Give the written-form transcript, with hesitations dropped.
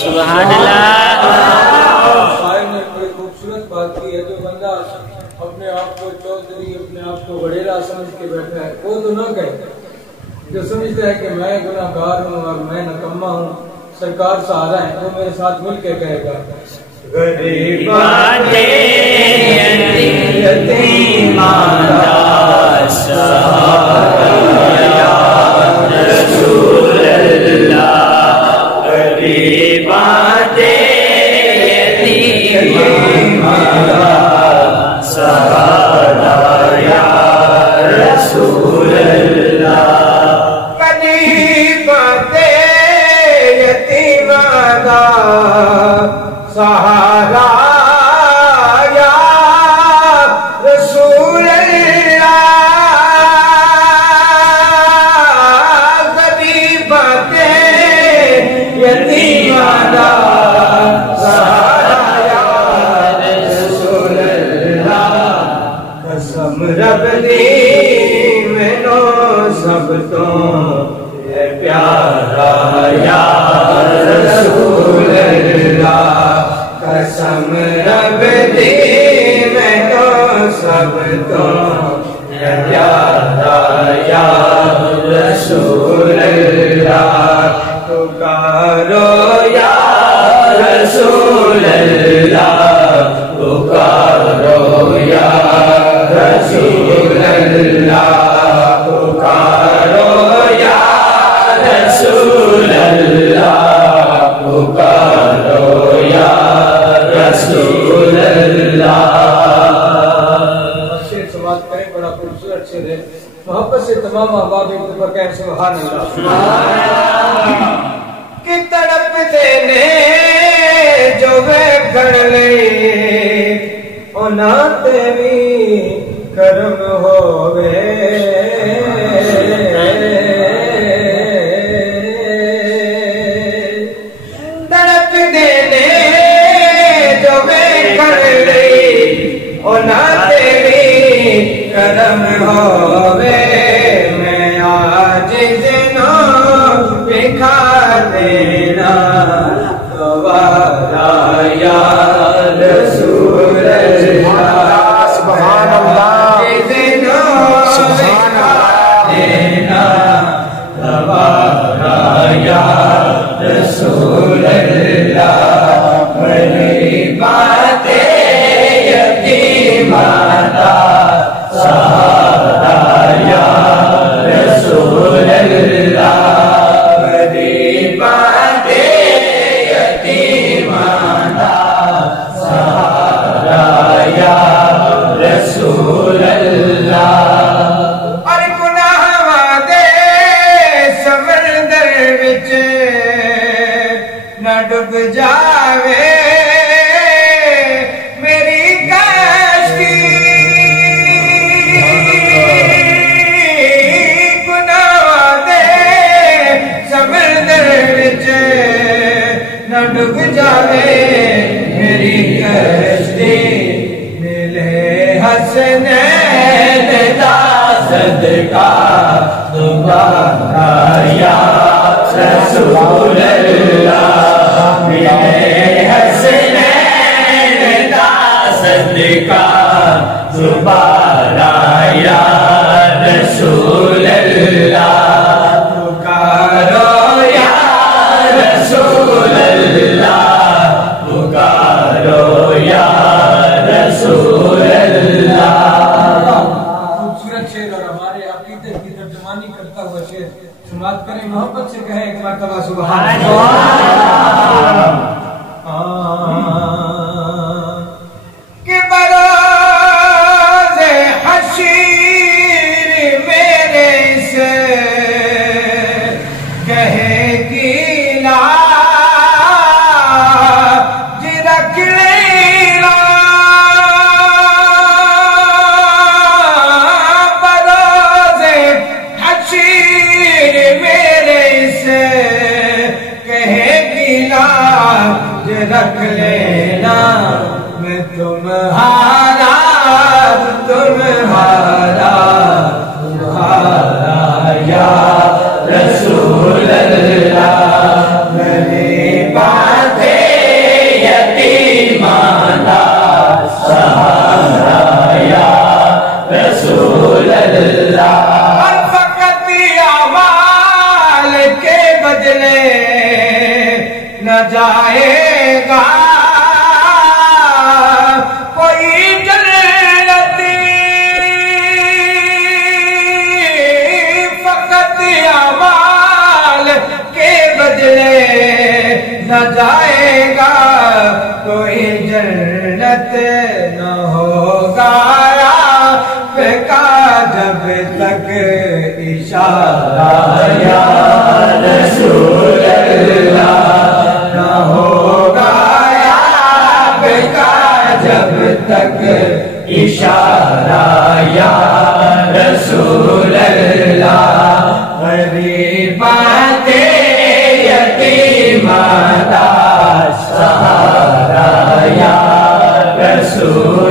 سبحان اللہ. صاحب نے بڑی خوبصورت بات کی ہے. جو بندہ اپنے آپ کو چودھری اپنے آپ کو وڈیرا سمجھ کے بیٹھا ہے وہ تو نہ کہے. جو سمجھتا ہے کہ میں گناہ گار ہوں اور میں نکما ہوں سرکار سہارا ہے وہ میرے ساتھ مل کے کہے گا غریباں دے یتیماں دا سہارا یا رسول اللہ. غریباں دے یتیماں دا سہارا یا رسول اللہ. سہارا یا رسول اللہ. غریباں دے یتیماں دا سہارا یا رسول اللہ. قسم رب دی مینوں سب تو پیارا یا رسول اللہ. قسم رب دی مینوں سب تو پیارا یا رسول اللہ. پکارو یا رسول اللہ. پکارو یا رسول اللہ. پکارو یا رسول اللہ. پکارو یا رسول اللہ. شعر سماعت کریں بڑا خوبصورت شعر ہے. محبت سے تمام احباب ایک دفعہ کہیں سبحان اللہ. کہ تڑپ دینے جو ویکھن لئی انہاں تے وی کرم ہووے. تڑپ دینے جو ویکھن لئی انہاں تے وی کرم ہووے. میں عاجز نوں وکھا دینا گوارا یا رسول اللہ. سبحان اللہ. سبحان دینا گوارا یا رسول اللہ. غریباں دے یتیماں دا سہارا یا رسول اللہ. غریباں دے یتیماں دا سہارا یا رسول اللہ. اور گناہاں دے سمندر وچ نہ ڈب جاوے میری کشتی. گناہاں دے سمندر وچ نہ ڈب جاوے میری کشتی. ملے حسنین دا صدقہ دوبارہ یا رسول اللہ. ملے حسنین دا صدقہ دوبارہ یا رسول اللہ. پکارو یا رسول اللہ. پکارو یا رسول اللہ. خوبصورت شعر اور ہمارے عقیدے کی ترجمانی کرتا ہوا شعر سماعت کریں. محبت سے کہیں ایک مرتبہ سبحان اللہ. کہ بروز حشیر میرے تمہارا یا رسول اللہ غریباں تھے یتیماں دا سہارا یا رسول اللہ اور فقط اعمال کے بدلے نہ جائے گا کوئی جنتی فقط اعمال کے بدلے نہ جائے گا کوئی جنت نہ ہوگا کا جب تک اشارہ یا رسول اللہ نہ ہوگا آپ کا جب تک اشارہ یا رسول اللہ غریباں تھے یتیماں دا سہارا یا رسول